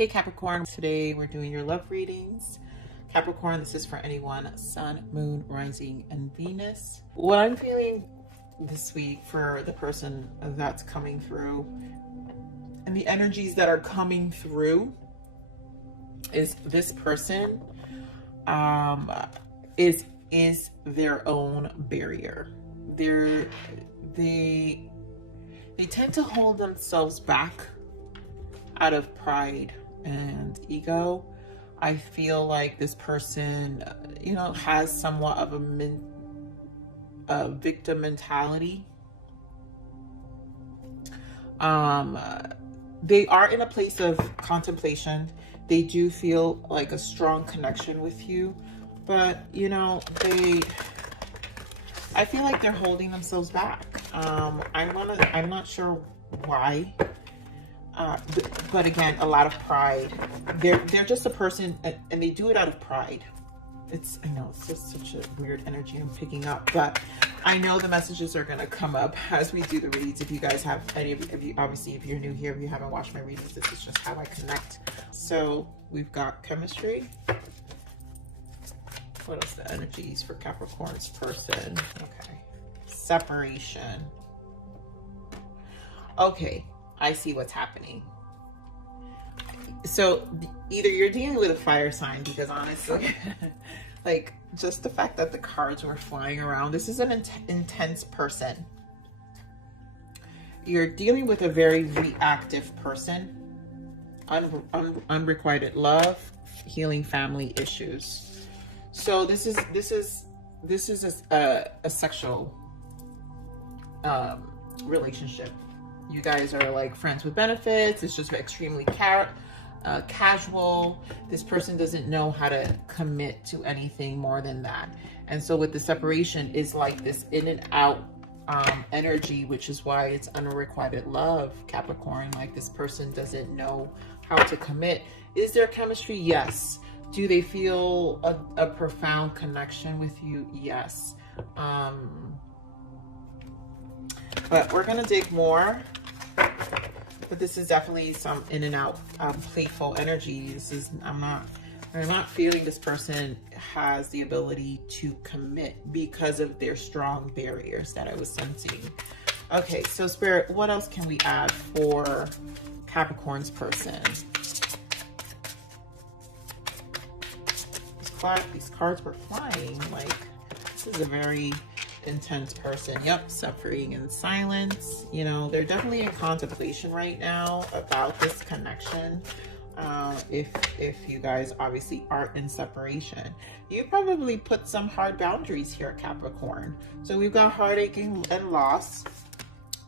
Hey Capricorn, today we're doing your love readings. Capricorn, this is for anyone, Sun, Moon, Rising, and Venus. What I'm feeling this week for the person that's coming through and the energies that are coming through is this person is their own barrier. They tend to hold themselves back out of pride and ego. I feel like this person, has somewhat of a victim mentality. They are in a place of contemplation. They do feel like a strong connection with you, but I feel like they're holding themselves back. I'm not sure why. But again, a lot of pride. They're just a person, and they do it out of pride. I know it's just such a weird energy I'm picking up, but I know the messages are going to come up as we do the reads. If you guys have any of you, obviously, if you're new here, if you haven't watched my readings, this is just how I connect. So we've got chemistry. What else? The energies for Capricorn's person. Okay. Separation. Okay. I see what's happening. So either you're dealing with a fire sign, because honestly, like just the fact that the cards were flying around, this is an intense person. You're dealing with a very reactive person, unrequited love, healing family issues. So this is a sexual relationship. You guys are like friends with benefits. It's just extremely casual. This person doesn't know how to commit to anything more than that. And so with the separation is like this in and out energy, which is why it's unrequited love, Capricorn. Like this person doesn't know how to commit. Is there chemistry? Yes. Do they feel a profound connection with you? Yes. But we're gonna dig more. But this is definitely some in and out playful energy. I'm not feeling this person has the ability to commit because of their strong barriers that I was sensing. Okay, so Spirit, what else can we add for Capricorn's person? These cards were flying. Like, this is a very intense person. Yep, suffering in silence. They're definitely in contemplation right now about this connection. If you guys obviously aren't in separation, you probably put some hard boundaries here, Capricorn. So we've got heartache and loss.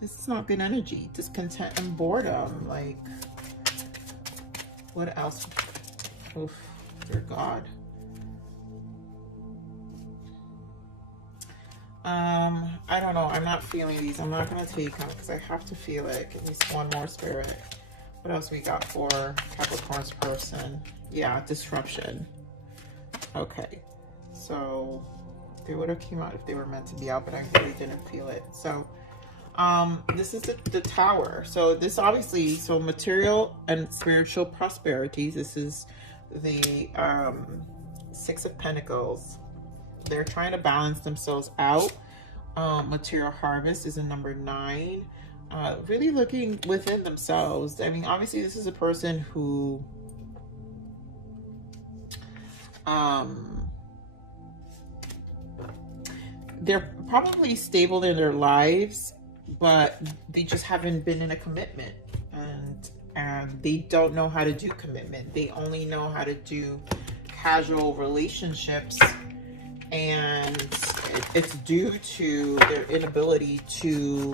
This is not good energy. Discontent and boredom. Like, what else? Oof, dear God. I don't know. I'm not feeling these. I'm not going to take them because I have to feel it. At least one more, Spirit. What else we got for Capricorn's person? Yeah, disruption. Okay. So they would have came out if they were meant to be out, but I really didn't feel it. So this is the Tower. So this obviously, so material and spiritual prosperity. This is the Six of Pentacles. They're trying to balance themselves out. Material harvest is a number 9. Really looking within themselves. I mean, obviously this is a person who they're probably stable in their lives, but they just haven't been in a commitment, and they don't know how to do commitment. They only know how to do casual relationships, and it's due to their inability to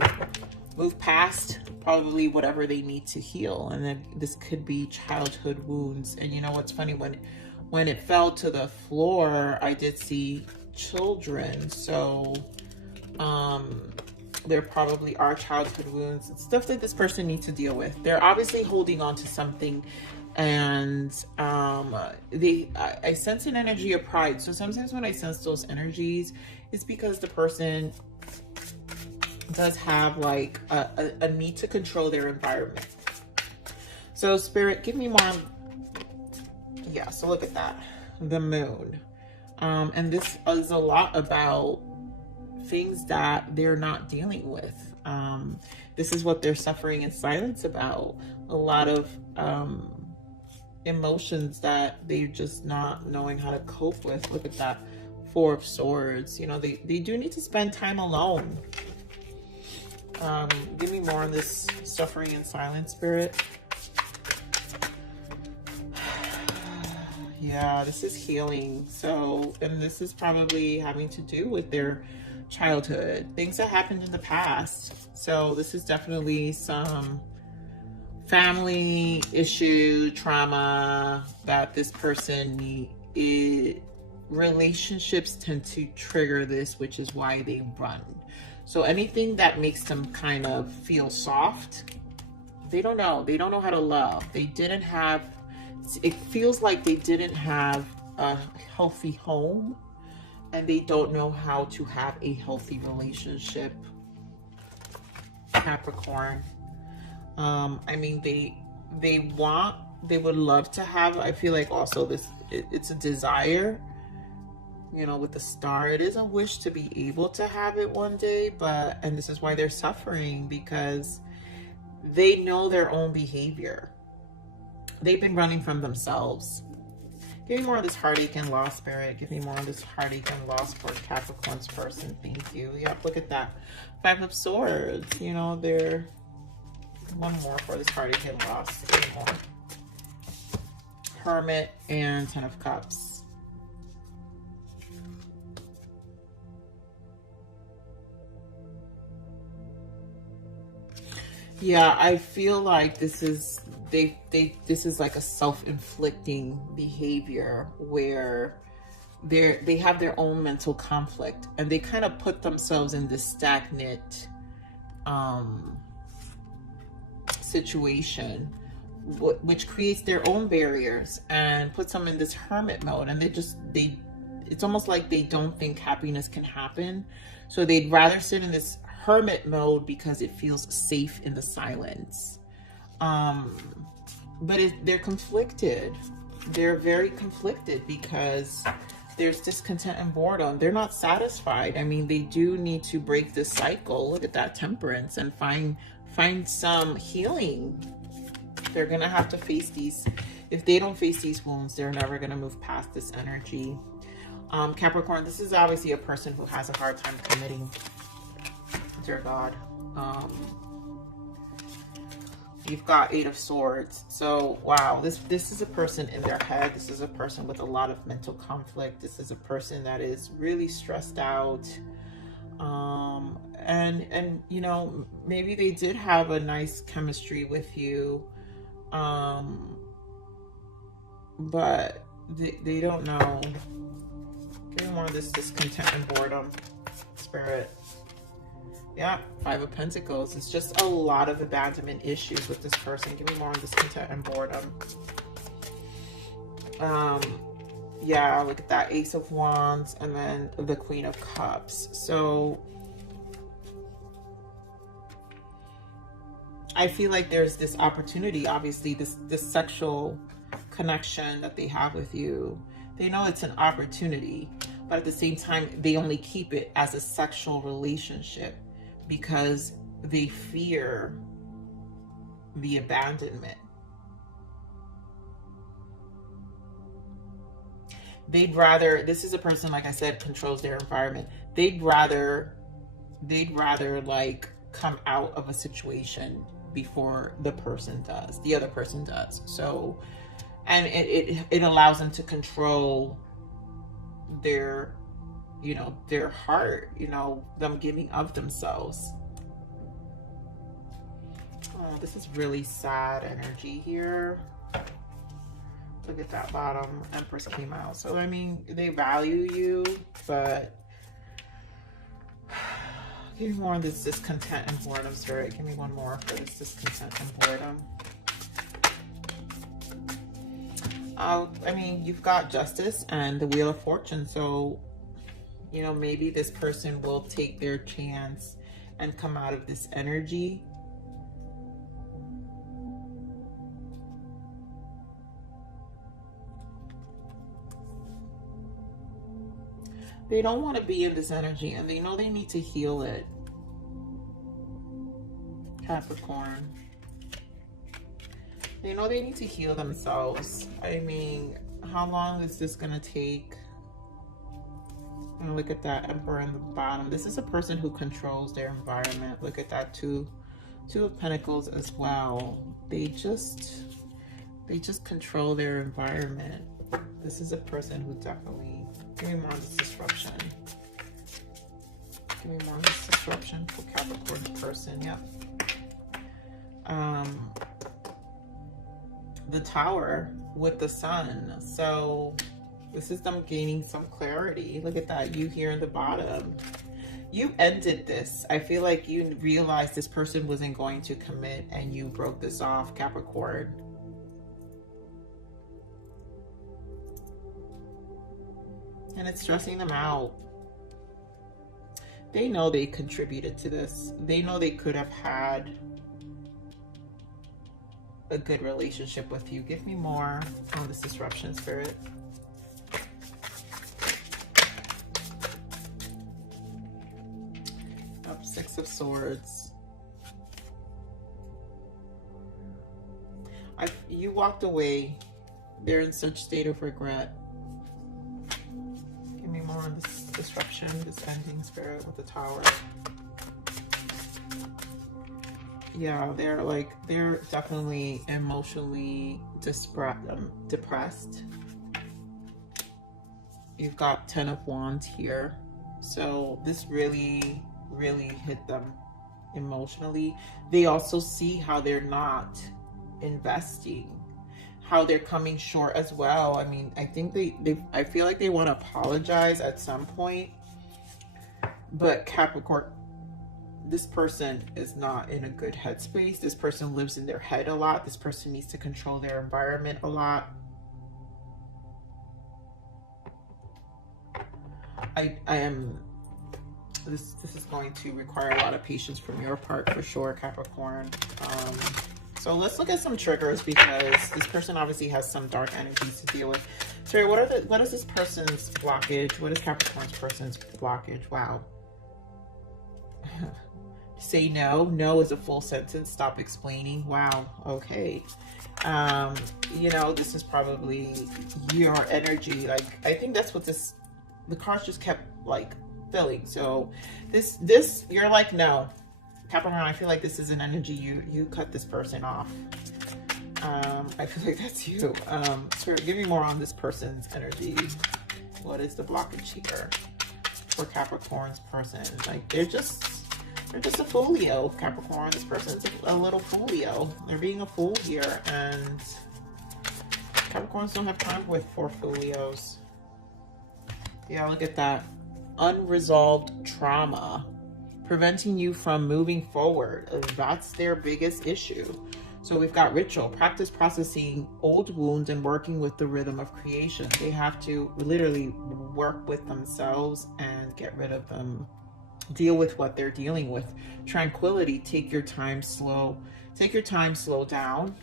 move past probably whatever they need to heal. And then this could be childhood wounds. And you know what's funny, when it fell to the floor, I did see children. So there probably are childhood wounds. It's stuff that this person needs to deal with. They're obviously holding on to something, and I sense an energy of pride. So sometimes when I sense those energies, it's because the person does have like a need to control their environment. So Spirit, give me Yeah, so look at that. The moon. And this is a lot about things that they're not dealing with. This is what they're suffering in silence about. A lot of emotions that they're just not knowing how to cope with. Look at that. Four of Swords. You know, they do need to spend time alone. Give me more on this suffering in silence, Spirit. Yeah, this is healing. So, and this is probably having to do with their childhood, things that happened in the past. So this is definitely some family issue, trauma that this person relationships tend to trigger this, which is why they run. So anything that makes them kind of feel soft, they don't know how to love. They didn't have, it feels like they didn't have a healthy home, and they don't know how to have a healthy relationship. Capricorn. I mean, they would love to have, I feel like also it's a desire, you know, with the star, it is a wish to be able to have it one day, and this is why they're suffering, because they know their own behavior. They've been running from themselves. Give me more of this heartache and loss, Spirit. Give me more of this heartache and loss for Capricorn's person. Thank you. Yep, look at that. Five of Swords. You know, they're... One more for this heartache and loss. Give me more. Hermit and Ten of Cups. Yeah, I feel like this is... this is like a self-inflicting behavior where they have their own mental conflict, and they kind of put themselves in this stagnant situation, which creates their own barriers and puts them in this hermit mode, and it's almost like they don't think happiness can happen, so they'd rather sit in this hermit mode because it feels safe in the silence. But they're conflicted. They're very conflicted because there's discontent and boredom. They're not satisfied. I mean, they do need to break this cycle. Look at that, Temperance, and find some healing. They're gonna have to face these. If they don't face these wounds, they're never gonna move past this energy. Capricorn, this is obviously a person who has a hard time committing. Dear God. You've got Eight of Swords. So, wow, this is a person in their head. This is a person with a lot of mental conflict. This is a person that is really stressed out. And you know, maybe they did have a nice chemistry with you. But they don't know. Give me more of this discontent and boredom, Spirit. Yeah, Five of Pentacles. It's just a lot of abandonment issues with this person. Give me more on discontent and boredom. Yeah, look at that, Ace of Wands, and then the Queen of Cups. So I feel like there's this opportunity, obviously, this sexual connection that they have with you. They know it's an opportunity, but at the same time, they only keep it as a sexual relationship because they fear the abandonment. They'd rather, this is a person, like I said, controls their environment. They'd rather like come out of a situation before the other person does. So, and it allows them to control their, you know, their heart, you know, them giving of themselves. Oh, this is really sad energy here. Look at that bottom. Empress came out. So, I mean, they value you, but give me more of this discontent and boredom, Spirit. Give me one more for this discontent and boredom. I mean, you've got Justice and the Wheel of Fortune. So, you know, maybe this person will take their chance and come out of this energy. They don't want to be in this energy, and they know they need to heal it. Capricorn. They know they need to heal themselves. I mean, how long is this going to take? And look at that Emperor in the bottom. This is a person who controls their environment. Look at that Two of Pentacles as well. They just control their environment. This is a person who definitely... Give me more on this disruption. Give me more on this disruption for Capricorn person. Yep. The Tower with the Sun. So this is them gaining some clarity. Look at that. You here in the bottom. You ended this. I feel like you realized this person wasn't going to commit and you broke this off, Capricorn. And it's stressing them out. They know they contributed to this. They know they could have had a good relationship with you. Give me more on this disruption, Spirit. Six of Swords. You walked away. They're in such state of regret. Give me more on this disruption, this ending, Spirit, with the Tower. Yeah, they're definitely emotionally depressed. You've got 10 of Wands here. So this really hit them emotionally. They also see how they're not investing, how they're coming short as well. I mean, I think I feel like they want to apologize at some point, but Capricorn, this person is not in a good headspace. This person lives in their head a lot. This person needs to control their environment a lot. This is going to require a lot of patience from your part for sure, Capricorn. So let's look at some triggers, because this person obviously has some dark energies to deal with. Sorry, what is this person's blockage? What is Capricorn's person's blockage? Wow. Say no. No is a full sentence. Stop explaining. Wow. Okay. You know, this is probably your energy. Like, I think that's what the cards just kept like filling. So this you're like, no, Capricorn, I feel like this is an energy you cut this person off. I feel like that's you. Spirit, give me more on this person's energy. What is the blockage here for Capricorn's person? Like, they're just a foolio, Capricorn. This person's a little foolio. They're being a fool here, and Capricorns don't have time for foolios. Yeah, look at that. Unresolved trauma preventing you from moving forward. That's their biggest issue. So we've got ritual, practice processing old wounds and working with the rhythm of creation. They have to literally work with themselves and get rid of them. Deal with what they're dealing with. Tranquility, take your time, slow down.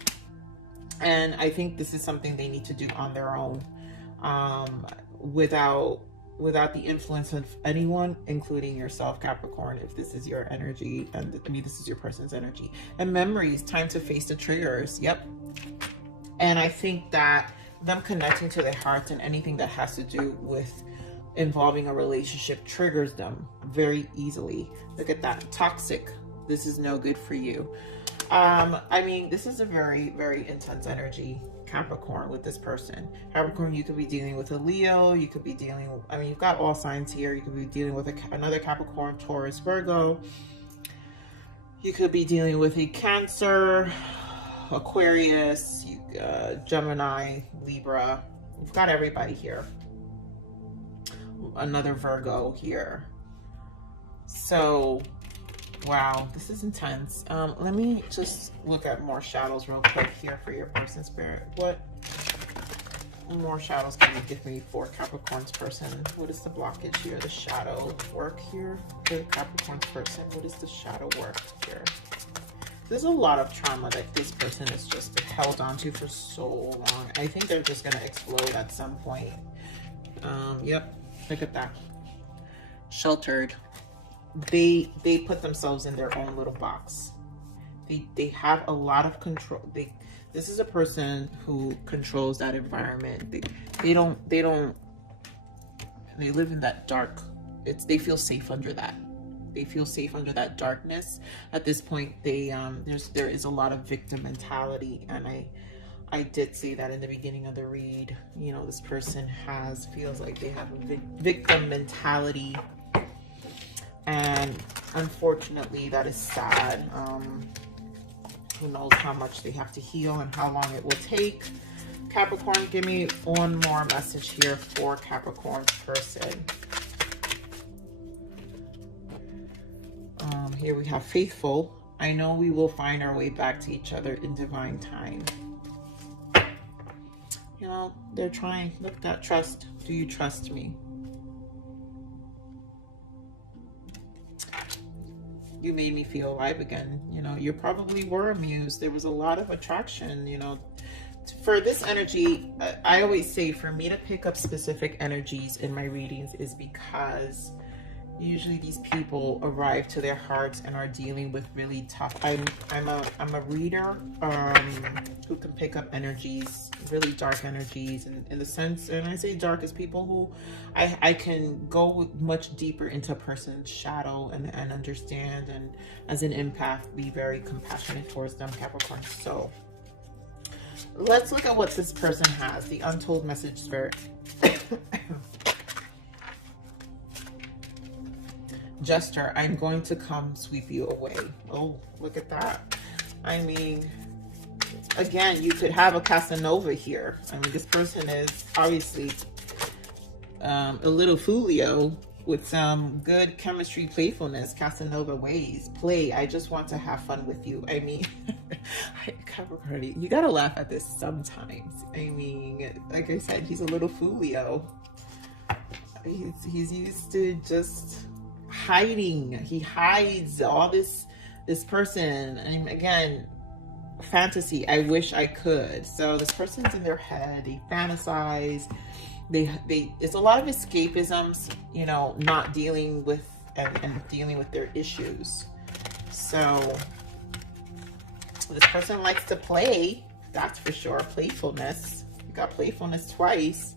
And I think this is something they need to do on their own, without the influence of anyone, including yourself, Capricorn, if this is your energy, and I mean, this is your person's energy. And memories, time to face the triggers. Yep. And I think that them connecting to their hearts and anything that has to do with involving a relationship triggers them very easily. Look at that. Toxic. This is no good for you. I mean, this is a very, very intense energy, Capricorn, with this person. Capricorn, you could be dealing with a Leo. You could be dealing, I mean, you've got all signs here. You could be dealing with another Capricorn, Taurus, Virgo. You could be dealing with a Cancer, Aquarius, Gemini, Libra. You've got everybody here. Another Virgo here. So, wow, this is intense. Let me just look at more shadows real quick here for your person, Spirit. What more shadows can you give me for Capricorn's person? What is the blockage here? The shadow work here for Capricorn's person. What is the shadow work here? There's a lot of trauma that this person has just held on to for so long. I think they're just going to explode at some point. Yep. Look at that. sheltered. They put themselves in their own little box. They have a lot of control. This is a person who controls that environment. They live in that dark. They feel safe under that. They feel safe under that darkness. At this point, there is a lot of victim mentality, and I did say that in the beginning of the read. You know, this person feels like they have a victim mentality, and unfortunately, that is sad. Who knows how much they have to heal and how long it will take. Capricorn, give me one more message here for Capricorn's person. Here we have faithful. I know we will find our way back to each other in divine time. You know, they're trying. Look at that trust. Do you trust me? You made me feel alive again. You know, you probably were amused. There was a lot of attraction, you know. For this energy, I always say for me to pick up specific energies in my readings is because usually these people arrive to their hearts and are dealing with really tough. I'm a reader who can pick up energies, really dark energies, in the sense, and I say dark as people who I can go much deeper into a person's shadow and understand, and as an empath be very compassionate towards them, Capricorn. So let's look at what this person has, the untold message, Spirit. Jester, I'm going to come sweep you away. Oh, look at that. I mean, again, you could have a Casanova here. I mean, this person is obviously a little Fulio with some good chemistry, playfulness, Casanova ways. Play, I just want to have fun with you. I mean, Capricorn, you gotta laugh at this sometimes. I mean, like I said, he's a little Fulio. He's used to just hiding. He hides all this person, and again, fantasy. I wish I could. So this person's in their head. They fantasize. It's a lot of escapisms, you know, not dealing with and dealing with their issues. So this person likes to play, that's for sure. Playfulness. You got playfulness twice.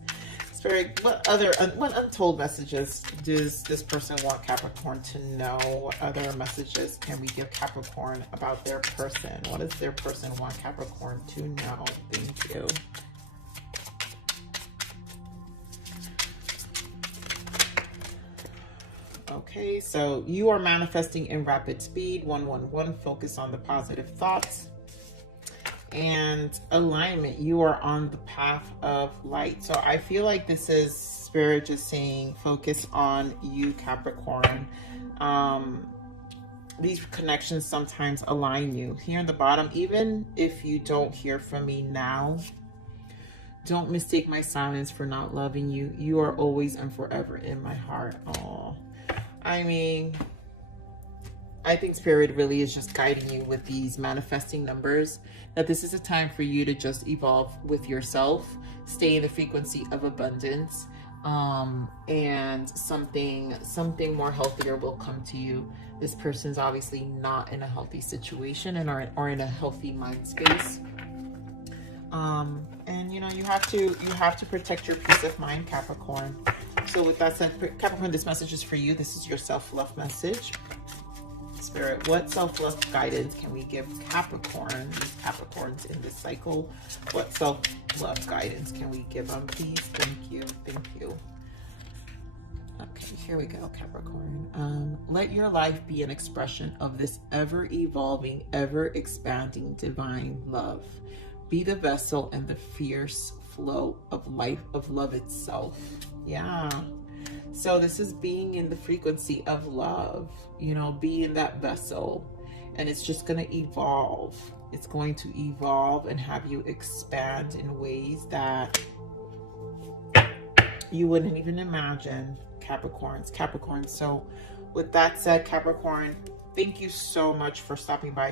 Spirit, what untold messages does this person want Capricorn to know? What other messages can we give Capricorn about their person? What does their person want Capricorn to know? Thank you. Okay, so you are manifesting in rapid speed. 111, focus on the positive thoughts. And alignment, you are on the path of light. So I feel like this is Spirit just saying focus on you, Capricorn. These connections sometimes align you. Here in the bottom, even if you don't hear from me now, don't mistake my silence for not loving you. You are always and forever in my heart. Oh, I mean, I think Spirit really is just guiding you with these manifesting numbers, that this is a time for you to just evolve with yourself, stay in the frequency of abundance, and something more healthier will come to you. This person's obviously not in a healthy situation and are in a healthy mind space. And you know, you have to protect your peace of mind, Capricorn. So with that said, Capricorn, this message is for you. This is your self-love message. Spirit, what self-love guidance can we give Capricorn, these Capricorns in this cycle? What self-love guidance can we give them, please? Thank you. Thank you. Okay, here we go, Capricorn. Let your life be an expression of this ever-evolving, ever-expanding divine love. Be the vessel and the fierce flow of life, of love itself. Yeah. So this is being in the frequency of love, you know, be in that vessel, and it's just going to evolve. It's going to evolve and have you expand in ways that you wouldn't even imagine, Capricorns. So with that said, Capricorn, thank you so much for stopping by